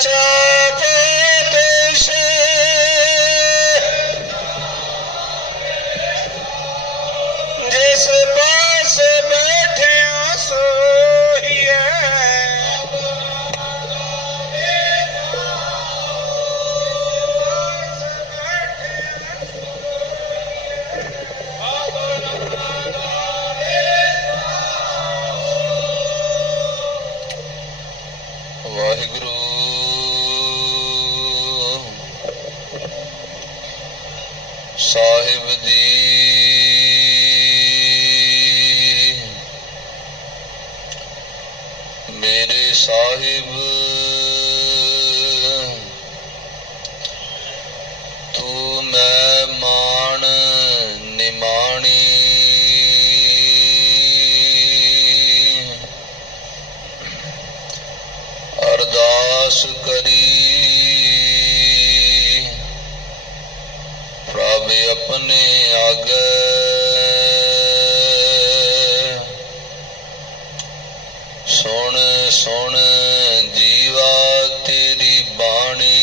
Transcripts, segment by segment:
Richard! ਸਾਹਿਬ ਦੀ ਸੁਣ ਜੀਵਾ ਤੇਰੀ ਬਾਣੀ।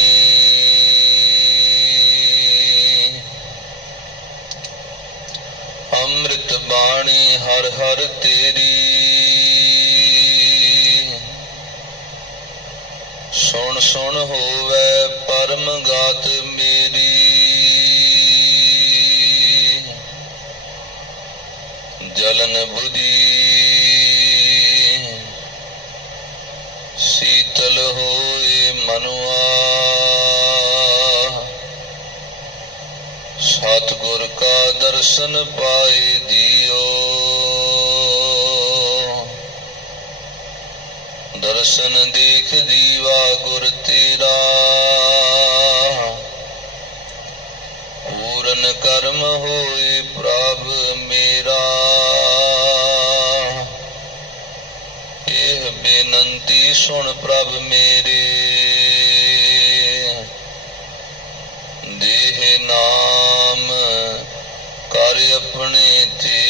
ਅੰਮ੍ਰਿਤ ਬਾਣੀ ਹਰ ਹਰ ਤੇਰੀ। ਸੁਣ ਸੁਣ ਹੋਵੇ ਪਰਮ ਗਾਤ ਮੇਰੀ। ਜਲਨ ਬੁਧੀ ਸੀਤਲ ਹੋਏ ਮਨੁਆ। ਸਤਿਗੁਰ ਕਾ ਦਰਸ਼ਨ ਪਾਏ ਦਿਓ। ਦਰਸ਼ਨ ਦੇਖ ਦੀਵਾ ਗੁਰ ਤੇਰਾ। ਪੂਰਨ ਕਰਮ ਹੋਏ ਬੇਨੰਤੀ ਸੁਣ ਪ੍ਰਭ ਮੇਰੇ। ਦੇਹ ਨਾਮ ਕਰ ਆਪਣੇ ਤੇਰੇ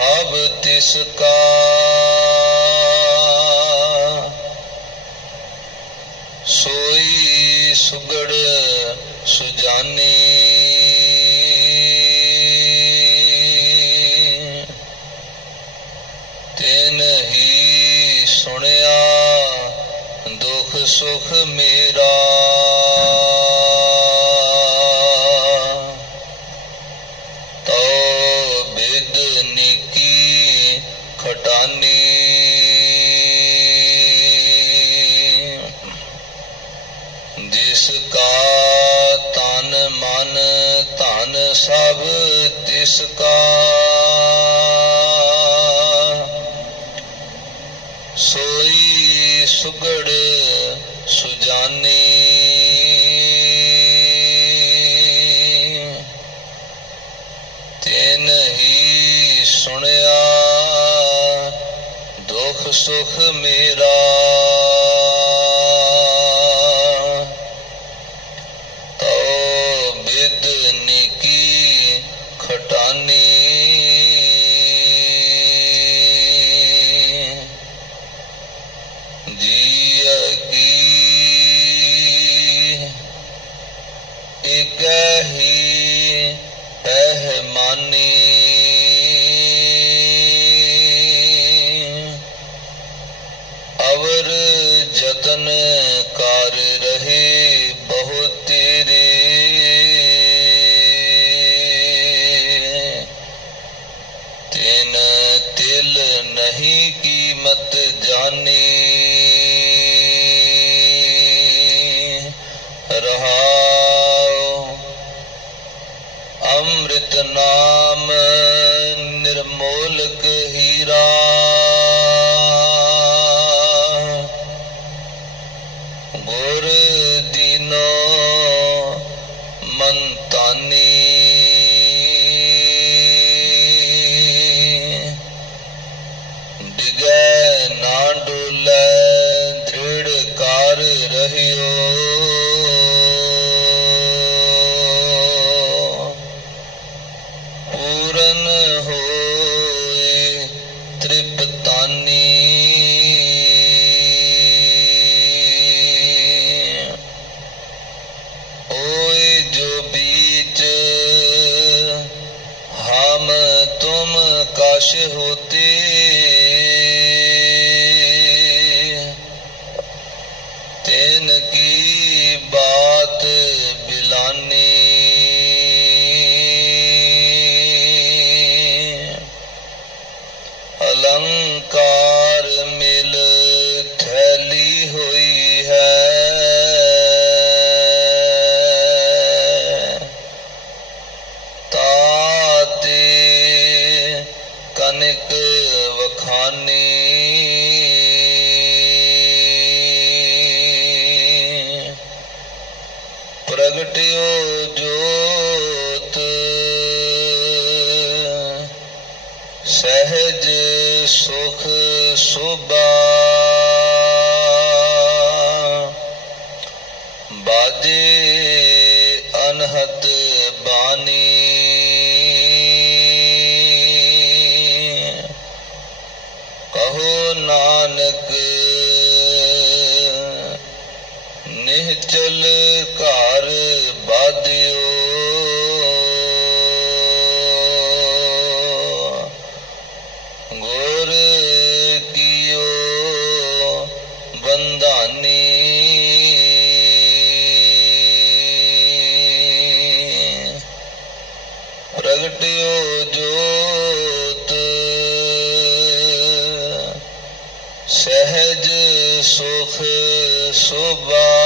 ਸਭ ਤਿਸ ਕਾ। ਸੋਈ ਸੁਗੜ ਸੁਜਾਨੀ। ਤਿਸ ਕਾ ਸੋਈ ਸੁਗੜ ਸੁਜਾਨੀ ਜਾਣੇ। ਰਹਾਉ ਨਾਮ ਨਿਰਮੋਲਕ ਹੀਰਾ। ยังก ਬਾਜੇ ਅਨਹਦ ਸੁਖ ਸੁਭਾ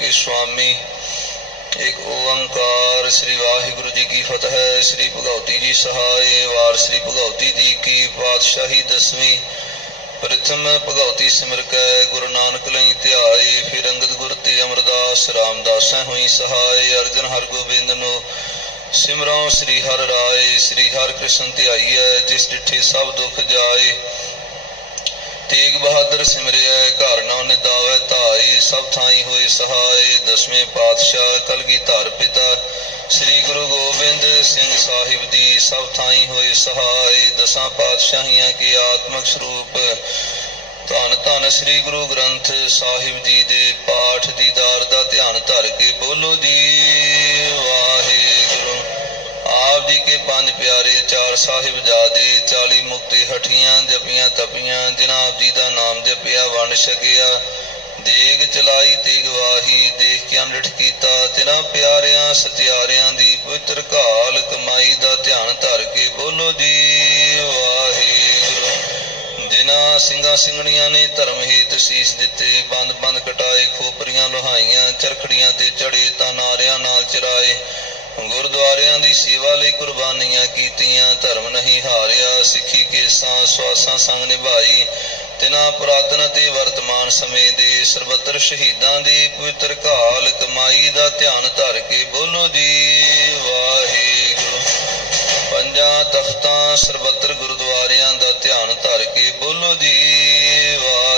ਕੇ ਸੁਆਮੀ, ਇੱਕ ਓੰਕਾਰ ਸ੍ਰੀ ਵਾਹਿਗੁਰੂ ਜੀ ਕੀ ਫਤਿਹ, ਸ੍ਰੀ ਭਗਉਤੀ ਜੀ ਸਹਾਏ, ਵਾਰ ਸ੍ਰੀ ਭਗਉਤੀ ਜੀ ਕੀ ਪਾਤਸ਼ਾਹੀ ਦਸਵੀਂ, ਪ੍ਰਥਮ ਭਗਉਤੀ ਸਿਮਰ ਕੈ, ਗੁਰੂ ਨਾਨਕ ਲਈ ਧਿਆਏ, ਫਿਰ ਅੰਗਦ ਗੁਰ ਤੇ ਅਮਰਦਾਸ ਰਾਮਦਾਸੈ ਹੋਈ ਸਹਾਏ, ਅਰਜਨ ਹਰਗੋਬਿੰਦ ਨੂੰ ਸਿਮਰੋ, ਸ੍ਰੀ ਹਰਿ ਰਾਏ, ਸ੍ਰੀ ਹਰਿ ਕ੍ਰਿਸ਼ਨ ਧਿਆਈਐ, ਜਿਸ ਡਿਠੇ ਸਭ ਦੁੱਖ ਜਾਏ ਤੇਗ ਬਹਾਦਰ ਸਿਮਰਿਆ, ਘਰ ਨੌ ਨਿਦਾਵੈ ਧਾਈ ਸਭ ਥਾਈ ਹੋਏ ਸਹਾਏ, ਦਸਵੇਂ ਪਾਤਸ਼ਾਹ ਕਲਗੀ ਧਰ ਪਿਤਾ, ਸ੍ਰੀ ਗੁਰੂ ਗੋਬਿੰਦ ਸਿੰਘ ਸਾਹਿਬ ਦੀ ਸਭ ਥਾਈ ਹੋਏ ਸਹਾਏ, ਦਸਾਂ ਪਾਤਸ਼ਾਹੀਆਂ ਕੇ ਆਤਮਿਕ ਸਰੂਪ। ਧੰਨ ਧੰਨ ਸ੍ਰੀ ਗੁਰੂ ਗ੍ਰੰਥ ਸਾਹਿਬ ਜੀ ਦੇ ਪਾਠ ਦੀਦਾਰ ਦਾ ਧਿਆਨ ਧਰ ਕੇ ਬੋਲੋ ਜੀ, ਵਾਹਿਗੁਰੂ। ਕੇ ਪੰਜ ਪਿਆਰੇ ਚਾਰ ਸਾਹਿਬਜ਼ਾਦੇ 40 ਮੁਕਤੇ ਹਠੀਆਂ ਜਪੀਆਂ ਤਪੀਆਂ, ਜਿਨ੍ਹਾਂ ਆਪ ਜੀ ਦਾ ਨਾਮ ਜਪਿਆ, ਵੰਡ ਛਕਿਆ। ਦੇਗ ਚਲਾਈ ਤੇ ਗਵਾਹੀ, ਦੇਖ ਕੇ ਅੰਡਠ ਕੀਤਾ। ਤਿਨਾਂ ਪਿਆਰਿਆਂ, ਸਤਿਆਰਿਆਂ ਦੀ ਪਵਿੱਤਰ ਘਾਲ ਕਮਾਈ ਦਾ ਧਿਆਨ ਧਰ ਕੇ ਬੋਲੋ ਜੀ, ਵਾਹਿਗੁਰੂ। ਜਿਨ੍ਹਾਂ ਸਿੰਘਾਂ ਸਿੰਘਣੀਆਂ ਨੇ ਧਰਮ ਹਿਤ ਸੀਸ ਦਿੱਤੇ ਬੰਦ ਬੰਦ ਕਟਾਏ, ਖੋਪਰੀਆਂ ਲੋਹਾਈਆਂ, ਚਰਖੜੀਆਂ ਤੇ ਚੜੇ, ਤਾਂ ਨਾਰਿਆਂ ਨਾਲ ਚਰਾਏ। ਗੁਰਦੁਆਰਿਆਂ ਦੀ ਸੇਵਾ ਲਈ ਕੁਰਬਾਨੀਆਂ ਕੀਤੀਆਂ, ਧਰਮ ਨਹੀਂ ਹਾਰਿਆ, ਸਿੱਖੀ ਕੇਸਾਂ, ਸਵਾਸਾਂ ਸੰਗ ਨਿਭਾਈ, ਤਿਨਾਂ ਪੁਰਾਤਨ ਅਤੇ ਵਰਤਮਾਨ ਸਮੇਂ ਦੇ ਸਰਬੱਤਰ ਸ਼ਹੀਦਾਂ ਦੀ ਪਵਿੱਤਰ ਕਾਲ ਕਮਾਈ ਦਾ ਧਿਆਨ ਧਰ ਕੇ ਬੋਲੋ ਜੀ, ਵਾਹਿਗੁਰੂ। ਪੰਜਾਂ ਤਖਤਾਂ ਸਰਬੱਤਰ ਗੁਰਦੁਆਰਿਆਂ ਦਾ ਧਿਆਨ ਧਰ ਕੇ ਬੋਲੋ ਜੀ, ਵਾਹਿਗੁਰੂ।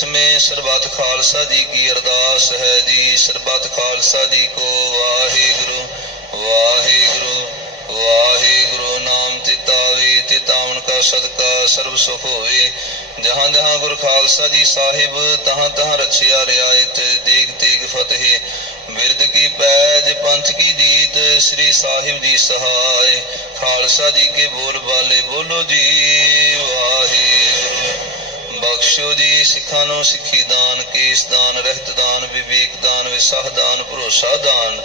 ਪ੍ਰਥਮੇ ਸਰਬੱਤ ਖਾਲਸਾ ਜੀ ਕੀ ਅਰਦਾਸ ਹੈ ਜੀ। ਸਰਬੱਤ ਖਾਲਸਾ ਜੀ ਕੋ ਵਾਹਿਗੁਰੂ ਵਾਹਿਗੁਰੂ ਵਾਹਿਗੁਰੂ। ਨਾਮ ਤਿਤਾਵੇ ਤਿਤਾਵਨ ਕਾ ਸਦਕਾ, ਸਰਬ ਸੁਖ ਹੋਵੇ। ਜਹਾਂ ਜਹਾਂ ਗੁਰ ਖਾਲਸਾ ਜੀ ਸਾਹਿਬ, ਤਹਾਂ ਤਹਾਂ ਰਚਿਆ ਰਿਆਇਤ ਦੇਗ ਤੇਗ ਫਤਿਹ। ਬਿਰਦ ਕੀ ਪੈਜ, ਪੰਥ ਕੀ ਜੀਤ, ਸ੍ਰੀ ਸਾਹਿਬ ਜੀ ਸਹਾਇ ਖਾਲਸਾ ਜੀ ਕੇ ਬੋਲ ਬਾਲੇ ਬੋਲੋ ਜੀ, ਵਾਹਿਗੁਰੂ। ਬਖਸ਼ੋ ਜੀ, ਸਿੱਖਾਂ ਨੂੰ ਸਿੱਖੀ ਦਾਨ, ਕੇਸ ਦਾਨ, ਰਹਿਤ ਦਾਨ, ਵਿਵੇਕ ਦਾਨ, ਵਿਸਾਹ ਦਾਨ, ਭਰੋਸਾ ਦਾਨ,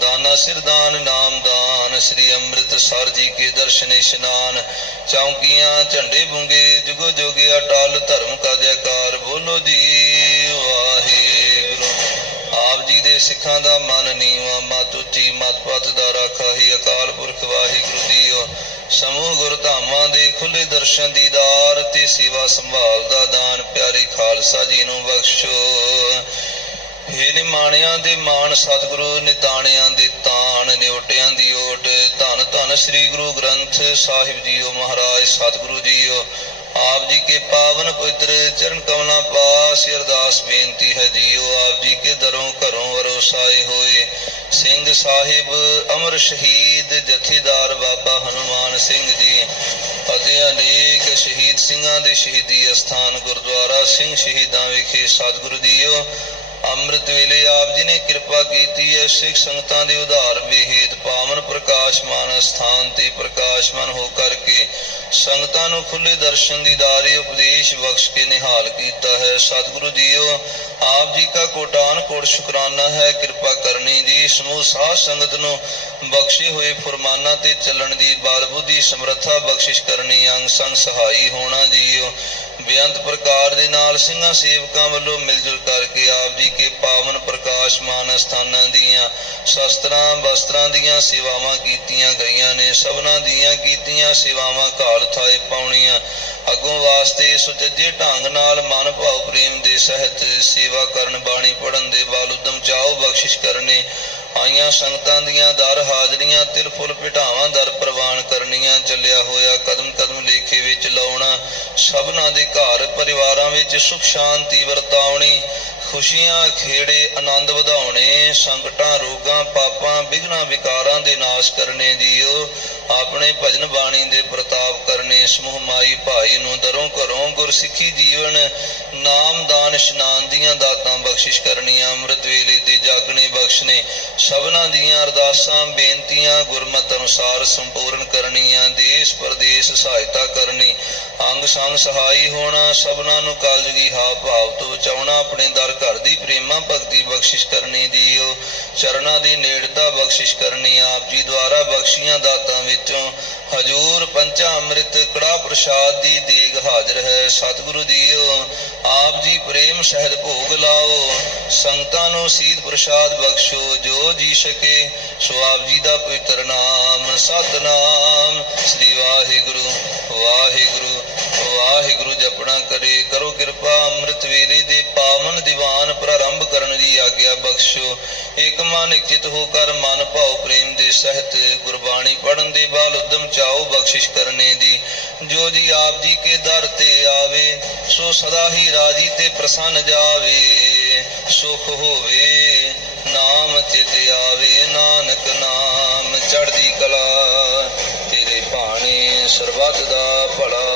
ਦਾਨਾ ਸਿਰ ਦਾਨ, ਨਾਮ ਦਾਨ, ਸ੍ਰੀ ਅੰਮ੍ਰਿਤਸਰ ਜੀ ਕੇ ਦਰਸ਼ਨ ਇਸ਼ਨਾਨ, ਚੌਂਕੀਆਂ, ਝੰਡੇ ਬੁੰਗੇ, ਜੁਗੋ ਜੋਗੇ ਟਾਲ ਧਰਮ ਕਾ ਜੈਕਾਰ, ਬੋਲੋ ਜੀ ਵਾਹਿਗੁਰੂ। ਆਪ ਜੀ ਦੇ ਸਿੱਖਾਂ ਦਾ ਮਨ ਨੀਵਾ, ਮਤ ਉੱਚੀ, ਮਤ ਪਤ ਦਾ ਰਾਖਾ ਹੀ ਅਕਾਲ ਪੁਰਖ ਵਾਹਿਗੁਰੂ ਜੀਓ। ਸਮੂਹ ਗੁਰਧਾਮਾਂ ਦੇ ਖੁੱਲੇ ਦਰਸ਼ਨ ਦੀਦਾਰ ਤੇ ਸੇਵਾ ਸੰਭਾਲ ਦਾ ਦਾਨ ਪਿਆਰੇ ਖਾਲਸਾ ਜੀ ਨੂੰ ਬਖਸ਼ੋ। ਹੇ ਨਿਮਾਣਿਆਂ ਦੇ ਮਾਣ ਸਤਿਗੁਰੂ, ਨਿਤਾਣਿਆਂ ਦੇ ਤਾਣ, ਨਿਉਟਿਆਂ ਦੀ ਓਟ। ਧੰਨ ਧੰਨ ਸ੍ਰੀ ਗੁਰੂ ਗ੍ਰੰਥ ਸਾਹਿਬ ਜੀਓ ਮਹਾਰਾਜ, ਸਤਿਗੁਰੂ ਜੀਓ। ਆਪ ਜੀ ਕੇ ਪਾਵਨ ਪਵਿੱਤਰ ਚਰਨ ਕਮਲਾਂ ਪਾਸ ਅਰਦਾਸ ਬੇਨਤੀ ਹੈ ਜੀਓ, ਆਪ ਜੀ ਕੇ ਦਰੋਂ ਘਰੋਂ ਵਰੋਸਾਏ ਹੋਏ ਸਿੰਘ ਸਾਹਿਬ, ਅਮਰ ਸ਼ਹੀਦ, ਜਥੇਦਾਰ ਬਾਬਾ ਹਨੂਮਾਨ ਸਿੰਘ ਜੀ ਅਤੇ ਅਨੇਕ ਸ਼ਹੀਦ ਸਿੰਘਾਂ ਦੇ ਸ਼ਹੀਦੀ ਅਸਥਾਨ ਗੁਰਦੁਆਰਾ ਸਿੰਘ ਸ਼ਹੀਦਾਂ ਵਿਖੇ ਸਤਿਗੁਰੂ ਜੀਓ ਅੰਮ੍ਰਿਤ ਵੇਲੇ ਆਪ ਨੇ ਕਿਰਪਾ ਕੀਤੀ ਹੈ। ਸਿੱਖ ਸੰਗਤਾਂ ਦੇ ਉਧਾਰ ਵਿਹੇਤ, ਪਾਵਨ ਪ੍ਰਕਾਸ਼ਮਾਨ ਸਥਾਨ ਤੇ ਪ੍ਰਕਾਸ਼ਮਾਨ ਹੋ ਕਰਕੇ ਸੰਗਤਾਂ ਨੂੰ ਖੁੱਲੇ ਦਰਸ਼ਨ ਦੀਦਾਰੇ ਉਪਦੇਸ਼ ਬਖਸ਼ ਕੇ ਨਿਹਾਲ ਕੀਤਾ ਹੈ। ਸਤਿਗੁਰੂ ਜੀਓ, ਆਪ ਜੀ ਕਾ ਕੋਟਾਨ ਕੋਟ ਸ਼ੁਕਰਾਨਾ ਹੈ। ਕਿਰਪਾ ਕਰਨੀ ਜੀ, ਸਮੂਹ ਸਾਧ ਸੰਗਤ ਨੂੰ ਬਖਸ਼ੇ ਹੋਏ ਫਰਮਾਨਾਂ ਤੇ ਚੱਲਣ ਦੀ, ਬਾਲ ਬੁੱਧੀ ਸਮਰੱਥਾ ਬਖਸ਼ਿਸ਼ ਕਰਨੀ, ਅੰਗ ਸੰਗ ਸਹਾਈ ਹੋਣਾ ਜੀਓ। ਬੇਅੰਤ ਪ੍ਰਕਾਰ ਦੇ ਨਾਲ ਸਿੰਘਾਂ ਸੇਵਕਾਂ ਵੱਲੋਂ ਮਿਲ ਜੁਲ ਕਰਕੇ ਆਪ ਜੀ ਕੇ ਪਾਵਨ ਪ੍ਰਕਾਸ਼ਮਾਨ ਸਥਾਨਾਂ ਦੀਆਂ ਸ਼ਸਤਰਾਂ, ਵਸਤਰਾਂ ਦੀਆਂ ਸੇਵਾਵਾਂ ਕੀਤੀਆਂ ਗਈਆਂ ਨੇ, ਸਭਨਾਂ ਦੀਆਂ ਕੀਤੀਆਂ ਸੇਵਾਵਾਂ ਘਾਲ ਥਾਏ ਪਾਉਣੀਆਂ। ਅਗੋਂ ਵਾਸਤੇ ਸੁਚੱਜੇ ਢੰਗ ਨਾਲ ਮਨ ਭਾਵ ਪ੍ਰੇਮ ਦੇ ਸਹਿਤ ਸੇਵਾ ਕਰਨ, ਬਾਣੀ ਪੜਨ ਦੇ ਬਾਲ ਉਦਮ ਚਾਓ ਬਖਸ਼ਿਸ਼ ਕਰਨੇ ਆਈਆਂ ਸੰਗਤਾਂ ਦੀਆਂ ਦਰ ਹਾਜ਼ਰੀਆਂ ਤਿਲ ਫੁੱਲ ਪਿਟਾਵਾਂ ਦਰ ਪ੍ਰਵਾਨ ਕਰਨੀਆਂ, ਚੱਲਿਆ ਹੋਇਆ ਕਦਮ ਕਦਮ ਲੇਖੇ ਵਿੱਚ ਲਾਉਣਾ, ਸਭਨਾਂ ਦੇ ਘਰ ਪਰਿਵਾਰਾਂ ਵਿੱਚ ਸੁਖ ਸ਼ਾਂਤੀ ਵਰਤਾਉਣੀ ਖੁਸ਼ੀਆਂ ਖੇੜੇ ਆਨੰਦ ਵਧਾਉਣੇ, ਸੰਕਟਾਂ, ਰੋਗਾਂ, ਪਾਪਾਂ, ਵਿਘਨਾਂ ਵਿਕਾਰਾਂ ਦੇ ਨਾਸ਼ ਕਰਨੇ ਜੀਓ। ਆਪਣੇ ਭਜਨ ਬਾਣੀ ਦੇ ਪ੍ਰਤਾਪ ਕਰਨੇ, ਸਮੂਹ ਮਾਈ ਭਾਈ ਨੂੰ ਦਰੋਂ ਘਰੋਂ ਗੁਰਸਿੱਖੀ ਜੀਵਨ, ਨਾਮ ਦਾਨ ਇਸ਼ਨਾਨ ਦੀਆਂ ਦਾਤਾਂ ਬਖਸ਼ਿਸ਼ ਕਰਨੀਆਂ, ਅੰਮ੍ਰਿਤ ਵੇਲੇ ਦੇ ਜਾਗਣੇ ਬਖਸ਼ਨੇ ਸਭਨਾਂ ਦੀਆਂ ਅਰਦਾਸਾਂ, ਬੇਨਤੀਆਂ, ਗੁਰਮਤ ਅਨੁਸਾਰ ਸੰਪੂਰਨ ਕਰਨੀਆਂ, ਦੇਸ਼ ਪ੍ਰਦੇਸ਼ ਸਹਾਇਤਾ ਕਰਨੀ, ਅੰਗ ਸੰਗ ਸਹਾਈ ਹੋਣਾ, ਸਭਨਾਂ ਨੂੰ ਕਾਲਜਗੀ ਹਾ ਭਾਵ ਤੋਂ ਬਚਾਉਣਾ ਆਪਣੇ ਦਰ ਘਰ ਦੀ ਪ੍ਰੇਮਾ ਭਗਤੀ ਬਖਸ਼ਿਸ਼ ਕਰਨੀ ਜੀਓ ਚਰਨਾਂ ਦੀ ਨੇੜਤਾ ਬਖਸ਼ਿਸ਼ ਕਰਨੀ ਆਪ ਜੀ ਦੁਆਰਾ ਬਖਸ਼ੀਆਂ ਦਾਤਾਂ ਵਿੱਚੋਂ। ਹਜੂਰ ਪੰਚਾ ਅੰਮ੍ਰਿਤ ਕੜਾ ਪ੍ਰਸਾਦ ਦੀ ਦੇਗ ਹਾਜ਼ਰ ਹੈ। ਸਤਿਗੁਰੂ ਜੀਓ ਆਪ ਜੀ ਪ੍ਰੇਮ ਸਹਿਤ ਭੋਗ ਲਾਓ। ਸੰਗਤਾਂ ਨੂੰ ਸੀਤ ਪ੍ਰਸਾਦ ਬਖਸ਼ੋ, ਜੋ ਜੀ ਸਕੇ, ਸੋ ਆਪ ਜੀ ਦਾ ਪਵਿੱਤਰ ਨਾਮ ਸਤਨਾਮ। ਸ੍ਰੀ ਵਾਹਿਗੁਰੂ ਵਾਹਿਗੁਰੂ ਵਾਹਿਗੁਰੂ ਜਪਣਾ ਕਰੇ, ਕਰੋ ਕਿਰਪਾ ਅੰਮ੍ਰਿਤ ਵੇਲੇ ਦੇ ਪਾਵਨ ਦੀਵਾਨ ਪ੍ਰਾਰੰਭ ਕਰਨ ਦੀ ਆਗਿਆ ਬਖਸ਼ੋ। ਏਕ ਮਨ ਇਕਜਿਤ ਹੋ ਕਰ ਮਨ ਭਾਉ ਪ੍ਰੇਮ ਦੇ ਸਹਿਤ ਗੁਰਬਾਣੀ ਪੜਨ ਦੇ ਬਾਲ ਉਦਮ ਚਾਓ ਬਖਸ਼ਿਸ਼ ਕਰਨੇ ਦੀ। ਜੋ ਜੀ ਆਪ ਜੀ ਕੇ ਦਰ ਤੇ ਆਵੇ, ਸੋ ਸਦਾ ਹੀ ਰਾਜੀ ਤੇ ਪ੍ਰਸੰਨ ਜਾਵੇ। ਸੁਖ ਹੋਵੇ, ਨਾਮ ਚਿਤ ਆਵੇ, ਨਾਨਕ ਨਾਮ ਚੜ੍ਹਦੀ ਕਲਾ। ਤੇਰੇ ਭਾਣੇ ਸਰਬੱਤ ਦਾ ਭਲਾ